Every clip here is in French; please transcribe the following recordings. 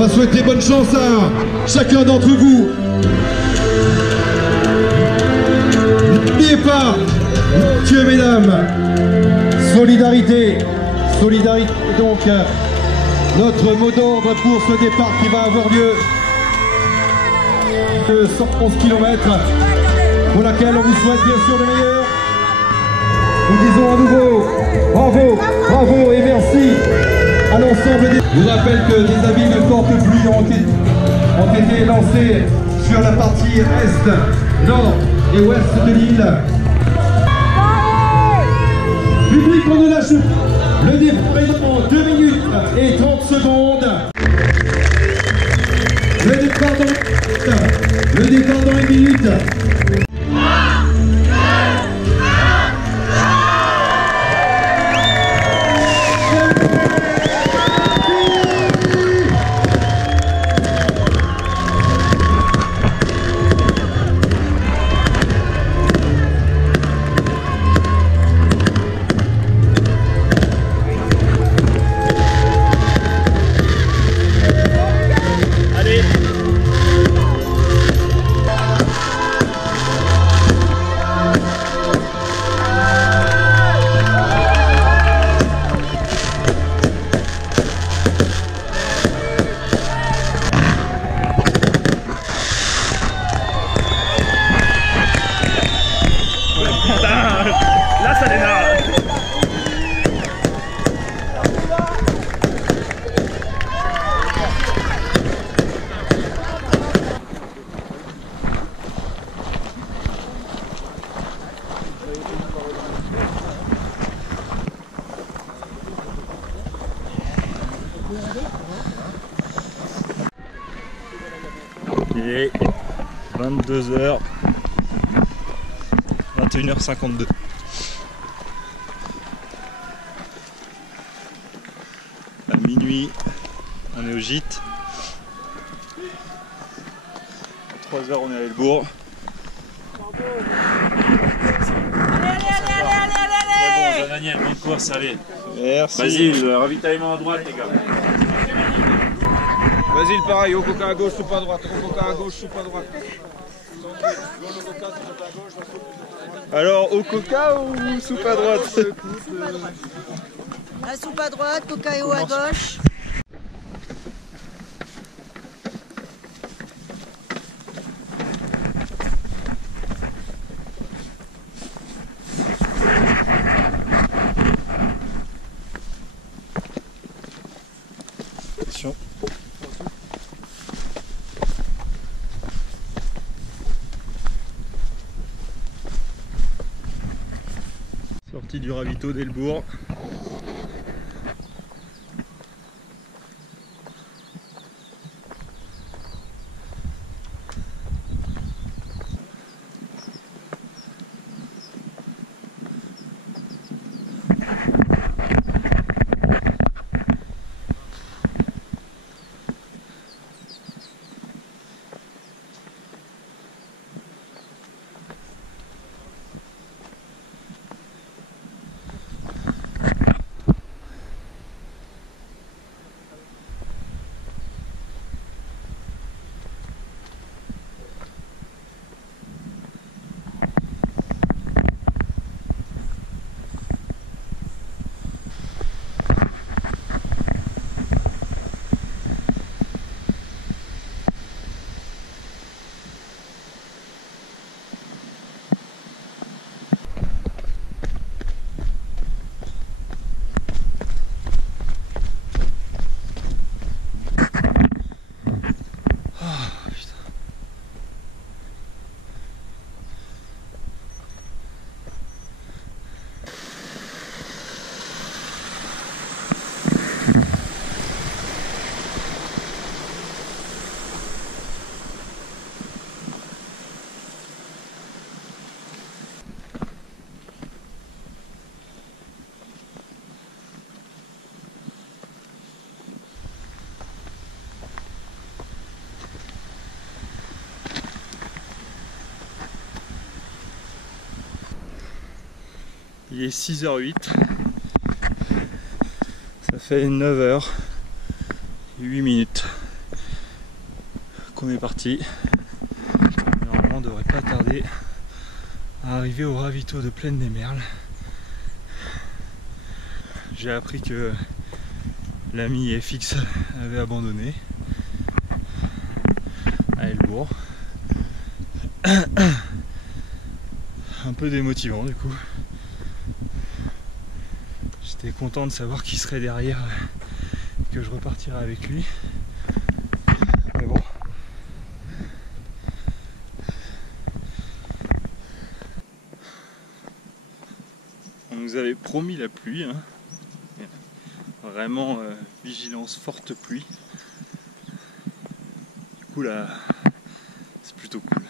va souhaiter bonne chance à chacun d'entre vous. N'oubliez pas, messieurs, mesdames, solidarité. Solidarité donc, notre mot d'ordre pour ce départ qui va avoir lieu de 111 km, pour laquelle on vous souhaite bien sûr le meilleur. Nous disons à nouveau bravo, bravo et merci à l'ensemble des... Je vous rappelle que des avis de forte pluie ont été lancés sur la partie est, nord et ouest de l'île. Public, on ne lâche pas. Le départ est dans 2 minutes et 30 secondes. Le départ dans 1 minute. Là ça démarre. Il est 22h, 21h52. À minuit, on est au gîte. À 3h, on est à Helbourg. Allez, Daniel, bonne course, allez. Merci. Basile, ravitaillement à droite, les gars. Basile, pareil, au coca à gauche, soupe à droite. Au coca à gauche, soupe à droite. Alors, au coca ou soupe à droite? La soupe à droite, coca-o à gauche. Attention. Sortie du ravito d'Helbourg. Il est 6h08, ça fait 9h, 8 minutes. Donc on est parti. Normalement on devrait pas tarder à arriver au ravito de Plaine des Merles. J'ai appris que l'ami FX avait abandonné à Elbourg. Un peu démotivant du coup. J'étais content de savoir qu'il serait derrière, que je repartirais avec lui. Mais bon. On nous avait promis la pluie, hein. Vraiment vigilance forte pluie. Du coup là, c'est plutôt cool.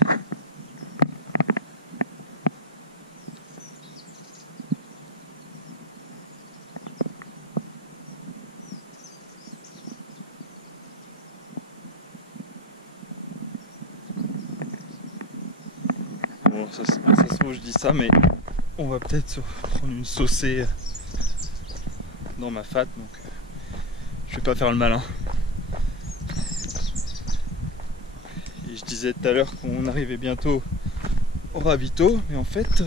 Bon, ça se trouve, je dis ça, mais on va peut-être prendre une saucée dans ma fat, donc je vais pas faire le malin. Et je disais tout à l'heure qu'on arrivait bientôt au ravito, mais en fait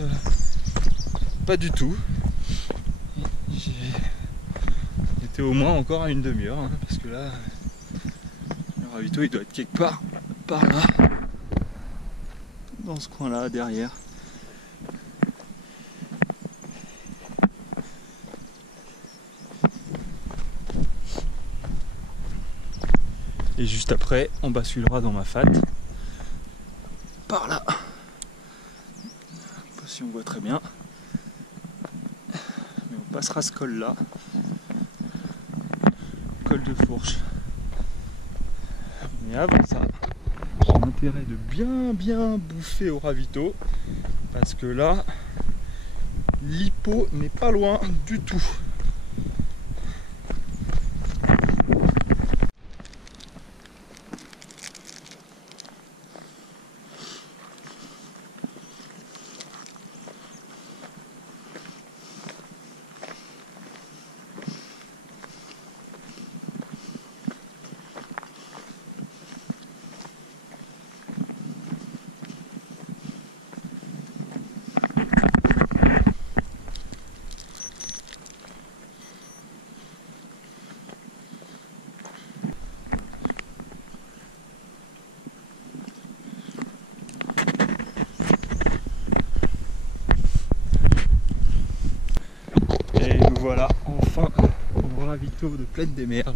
pas du tout. J'étais au moins encore à une demi-heure, hein, parce que là le ravito il doit être quelque part par là, dans ce coin là derrière. Et juste après, on basculera dans ma fat. Par là. Je sais pas si on voit très bien. Mais on passera ce col là. Col de Fourche. Mais avant ça, j'ai intérêt de bien bouffer au ravito. Parce que là, l'hippo n'est pas loin du tout. Voilà, enfin au ravito de Plaine des Merles.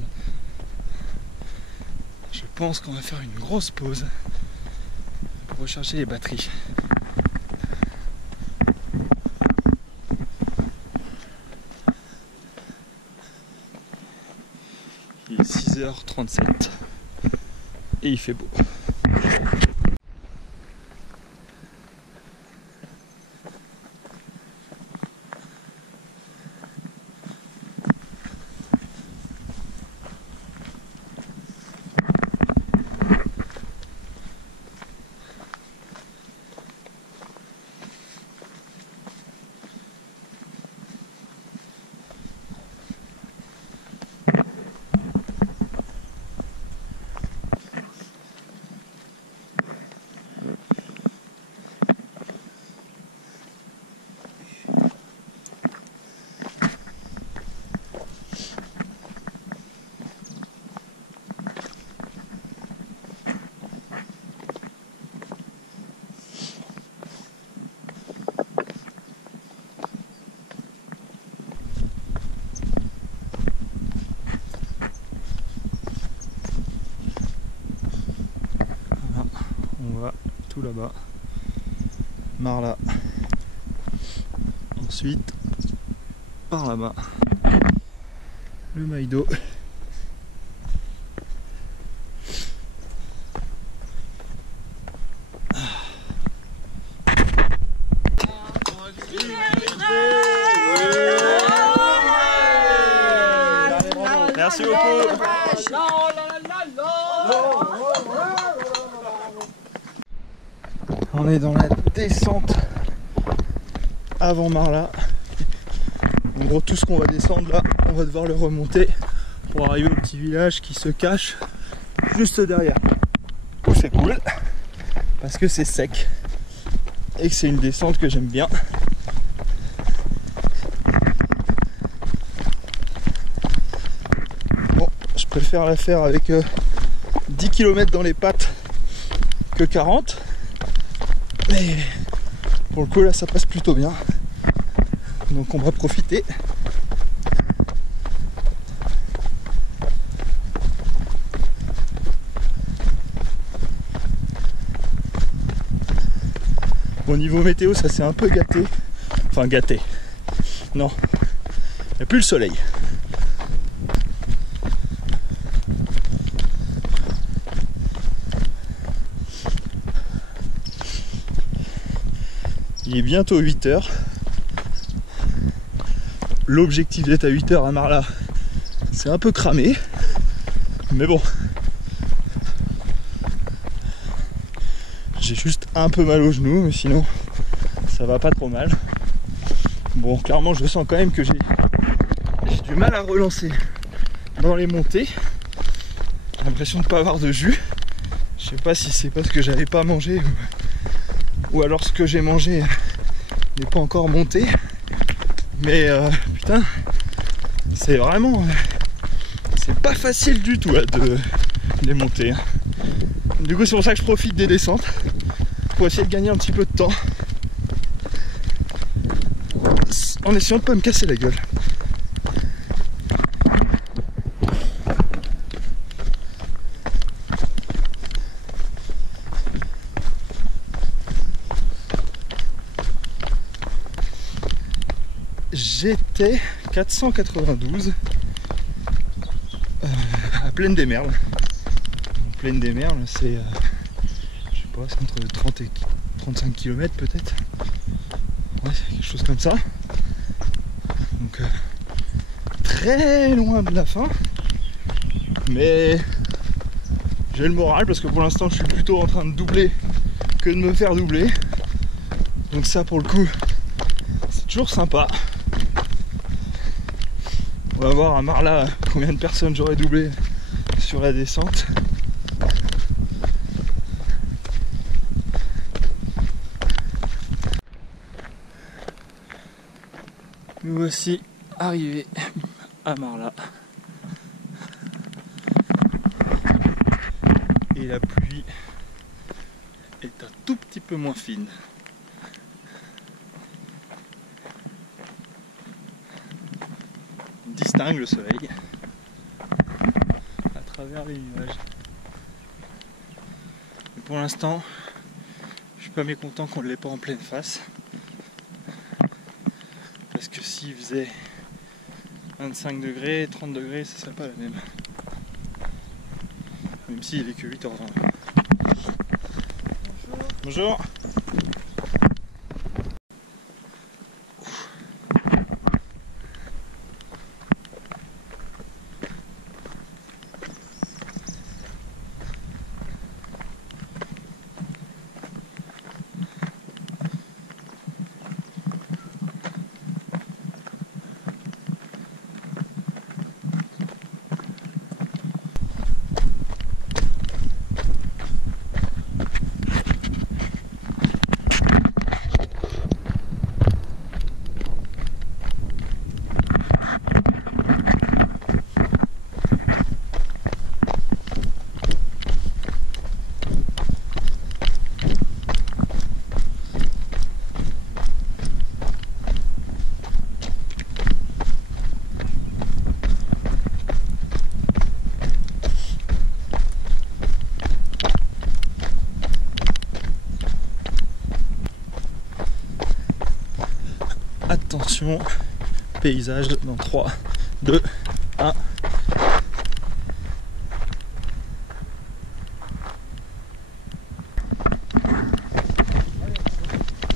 Je pense qu'on va faire une grosse pause pour recharger les batteries. Il est 6h37 et il fait beau. Là-bas, Marla, ensuite par là-bas le Maïdo, merci beaucoup. On est dans la descente avant Marla. En gros, tout ce qu'on va descendre là, on va devoir le remonter pour arriver au petit village qui se cache juste derrière. coup c'est cool parce que c'est sec et que c'est une descente que j'aime bien. Bon, je préfère la faire avec 10 km dans les pattes que 40, mais pour le coup là ça passe plutôt bien, donc on va profiter. Au niveau météo, ça s'est un peu gâté. Enfin gâté. Non. Il n'y a plus le soleil. Il est bientôt 8 h. L'objectif d'être à 8 h à Marla, c'est un peu cramé. Mais bon. J'ai juste un peu mal au genou, mais sinon ça va pas trop mal. Bon, clairement je sens quand même que j'ai du mal à relancer dans les montées. J'ai l'impression de pas avoir de jus. Je sais pas si c'est parce que j'avais pas mangé ou alors ce que j'ai mangé n'est pas encore monté. Mais putain, c'est vraiment... c'est pas facile du tout là, de les monter. Du coup c'est pour ça que je profite des descentes pour essayer de gagner un petit peu de temps en essayant de pas me casser la gueule. J'étais 492 à Plaine des Merles. Plaine des Merles, c'est je sais pas, c'est entre 30 et 35 km peut-être. Ouais, quelque chose comme ça. Donc très loin de la fin. Mais j'ai le moral parce que pour l'instant je suis plutôt en train de doubler que de me faire doubler. Donc ça pour le coup c'est toujours sympa. On va voir à Marla combien de personnes j'aurais doublé sur la descente. Nous voici arrivés à Marla. Et la pluie est un tout petit peu moins fine. On distingue le soleil à travers les nuages. Mais pour l'instant, je suis pas mécontent qu'on ne l'ait pas en pleine face. Parce que s'il faisait 25 degrés, 30 degrés, ce serait pas la même. Même s'il est que 8h20. Bonjour. Bonjour. Attention, paysage dans 3, 2, 1.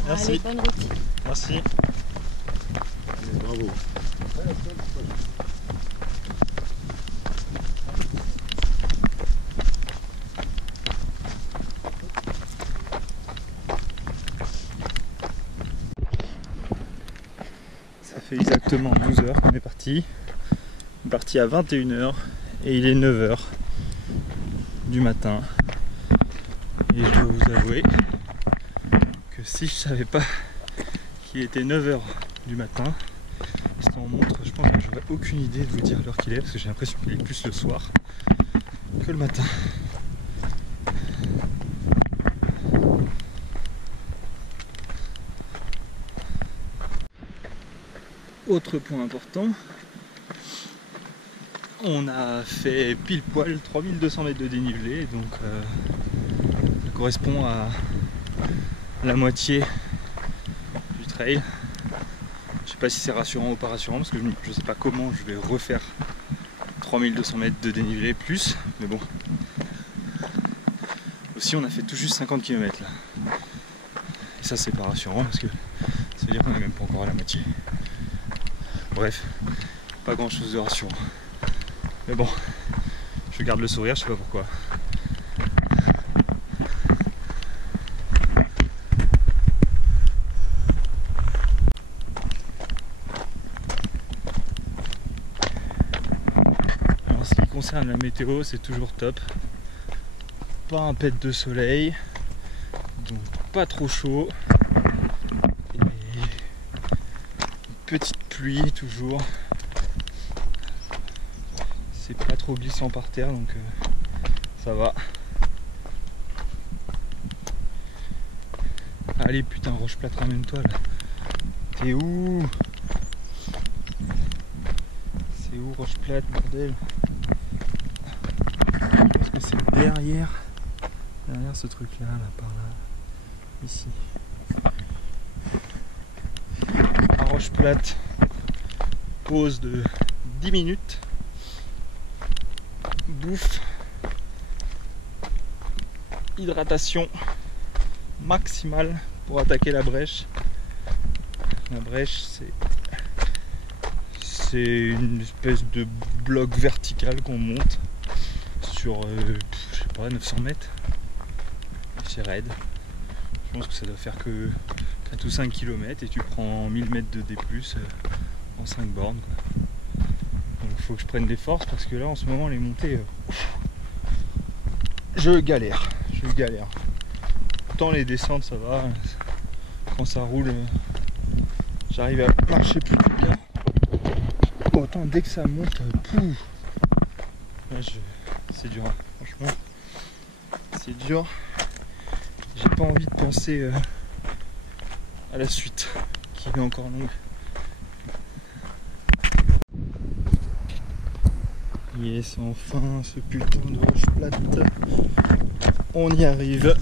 Merci. Allez, bonne route. Merci. Bravo. Ça fait exactement 12 h qu'on est parti. On est parti à 21 h et il est 9 h du matin. Et je dois vous avouer que si je savais pas qu'il était 9 h du matin, sans montre, je pense que j'aurais aucune idée de vous dire l'heure qu'il est, parce que j'ai l'impression qu'il est plus le soir que le matin. Autre point important, on a fait pile poil 3200 mètres de dénivelé, donc ça correspond à la moitié du trail. Je sais pas si c'est rassurant ou pas rassurant, parce que je sais pas comment je vais refaire 3200 mètres de dénivelé plus, mais bon. Aussi on a fait tout juste 50 km là. Et ça c'est pas rassurant parce que ça veut dire qu'on est même pas encore à la moitié. Bref, pas grand chose de rassurant. Mais bon, je garde le sourire, je sais pas pourquoi. Alors, ce qui concerne la météo, c'est toujours top. Pas un pet de soleil, donc pas trop chaud. Et une petite pluie toujours. C'est pas trop glissant par terre, donc ça va. Allez putain, Roche Plate, ramène-toi là. T'es où? C'est où Roche Plate, bordel? Je pense que c'est derrière ce truc là, par là, ici. À Roche Plate, pause de 10 minutes. Bouffe, hydratation maximale pour attaquer la brèche. La brèche, c'est une espèce de bloc vertical qu'on monte sur, je sais pas, 900 mètres. C'est raide. Je pense que ça doit faire que 4 ou 5 km et tu prends 1000 mètres de D+, en 5 bornes, quoi. Donc il faut que je prenne des forces parce que là en ce moment les montées, je galère. Autant les descentes ça va, quand ça roule j'arrive à marcher plutôt bien. Autant dès que ça monte, là, c'est dur, hein. Franchement c'est dur. J'ai pas envie de penser à la suite qui est encore longue. Yes, enfin ce putain de Roche Plate, on y arrive.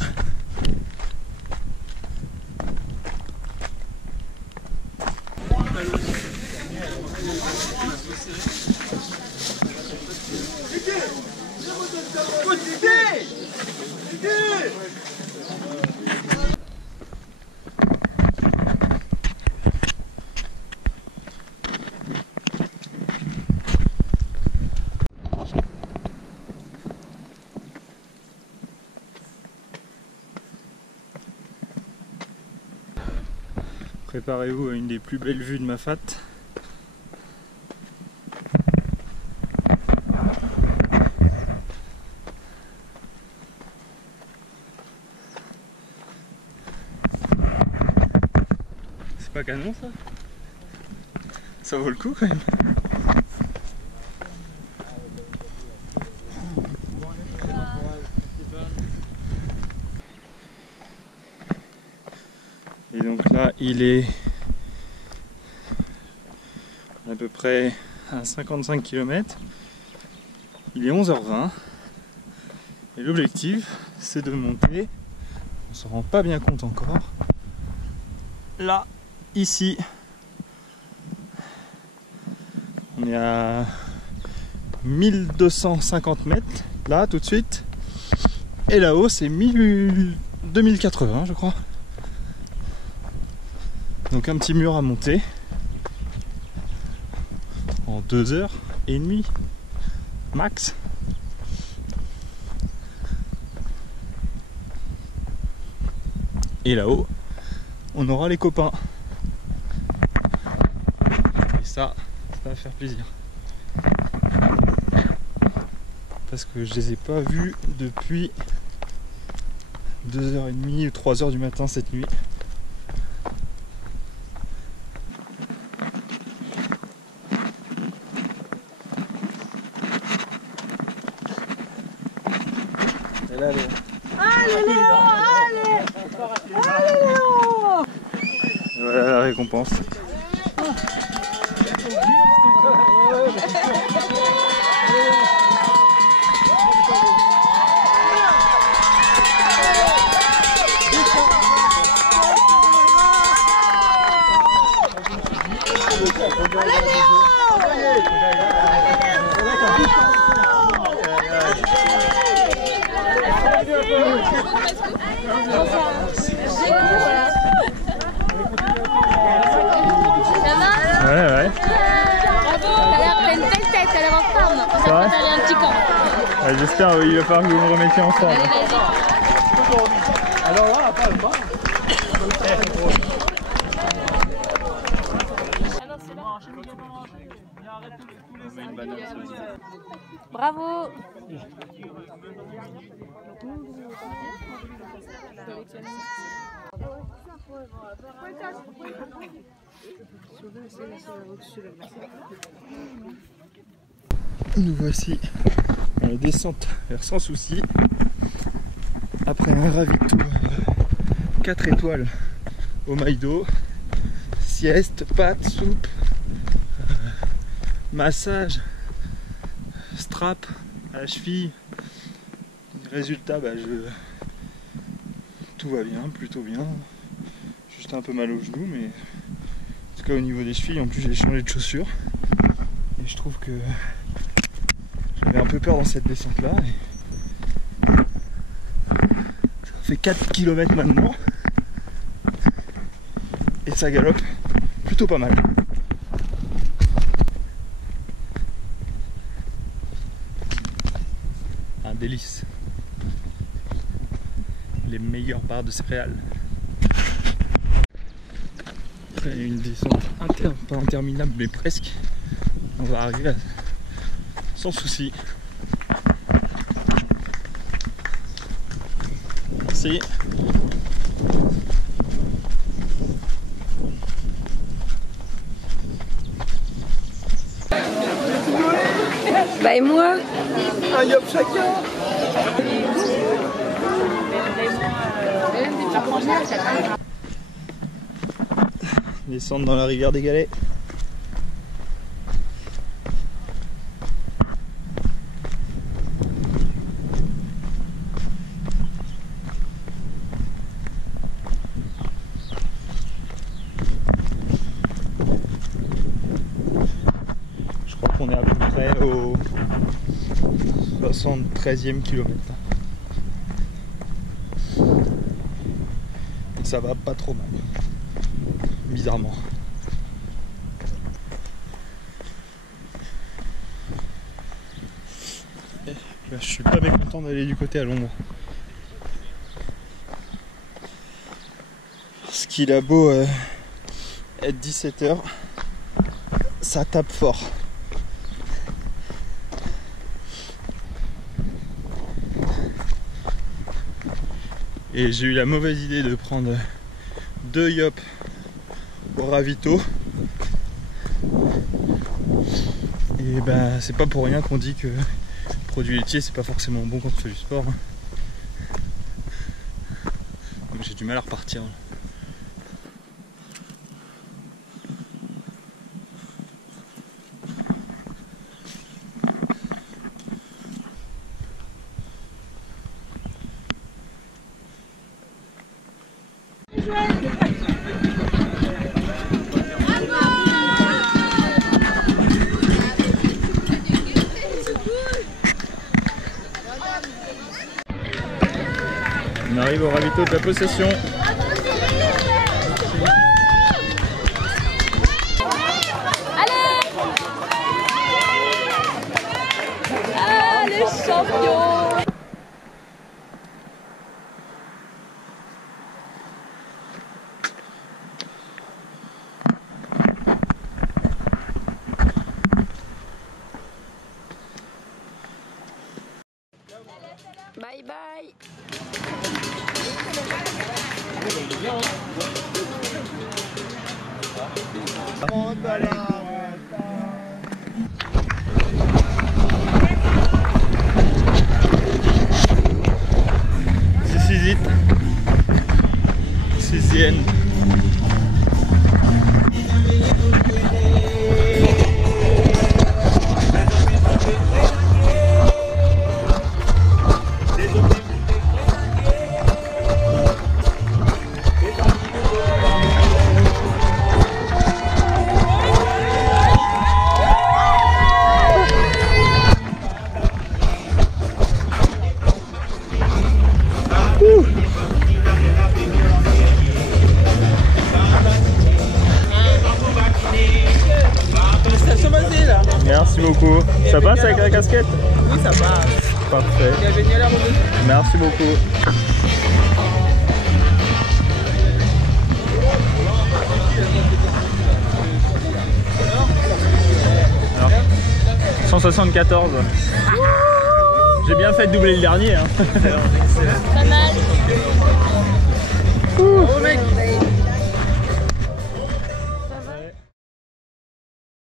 Préparez-vous à une des plus belles vues de ma fat. C'est pas canon ça? Ça vaut le coup quand même. Et donc là, il est à peu près à 55 km. Il est 11h20. Et l'objectif, c'est de monter, on s'en rend pas bien compte encore, là, ici. On est à 1250 mètres, là, tout de suite. Et là-haut, c'est 2080, je crois. Donc un petit mur à monter en 2h30 max. Et là-haut, on aura les copains. Et ça va faire plaisir. Parce que je les ai pas vus depuis 2h30 ou 3h du matin cette nuit. Et là, Allez Léo, allez. Allez Léo. voilà la récompense. Ouais. T'as une belle tête, t'as l'air en forme. C'est vrai? T'as un petit camp. Ouais, j'espère, oui, il va falloir que vous me remettiez en forme. Allez, vas-y. Bravo. Nous voici dans la descente vers Sans Souci après un ravito 4 étoiles au Maïdo, sieste, pâtes, soupe, massage, strap à la cheville. Résultat, tout va bien, plutôt bien. Juste un peu mal au genou, mais en tout cas au niveau des chevilles, en plus j'ai changé de chaussures et je trouve que j'avais un peu peur dans cette descente là. Ça fait 4 km maintenant et ça galope plutôt pas mal. Un délice. Les meilleures barres de céréales. Après une descente pas interminable mais presque. On va arriver à Sans Souci. Merci. Bah et moi? Un yop chacun. Descendre dans la rivière des Galets. Je crois qu'on est à peu près au 73e kilomètre. Ça va pas trop mal. Bizarrement. Là, je suis pas mécontent d'aller du côté à l'ombre. Parce qu'il a beau être 17h, ça tape fort. Et j'ai eu la mauvaise idée de prendre 2 yops au ravito. Et ben c'est pas pour rien qu'on dit que le produit laitier c'est pas forcément bon quand on fait du sport. J'ai du mal à repartir. On arrive au ravito de la possession. Allez. Ah, les champions. Bye bye. This is it. This is the end. Merci beaucoup. Ça passe avec la casquette? Oui, ça passe. Parfait. Bienvenue à la randonnée. Merci beaucoup. Alors, 174. J'ai bien fait de doubler le dernier. Hein. Pas mal. Oh mec.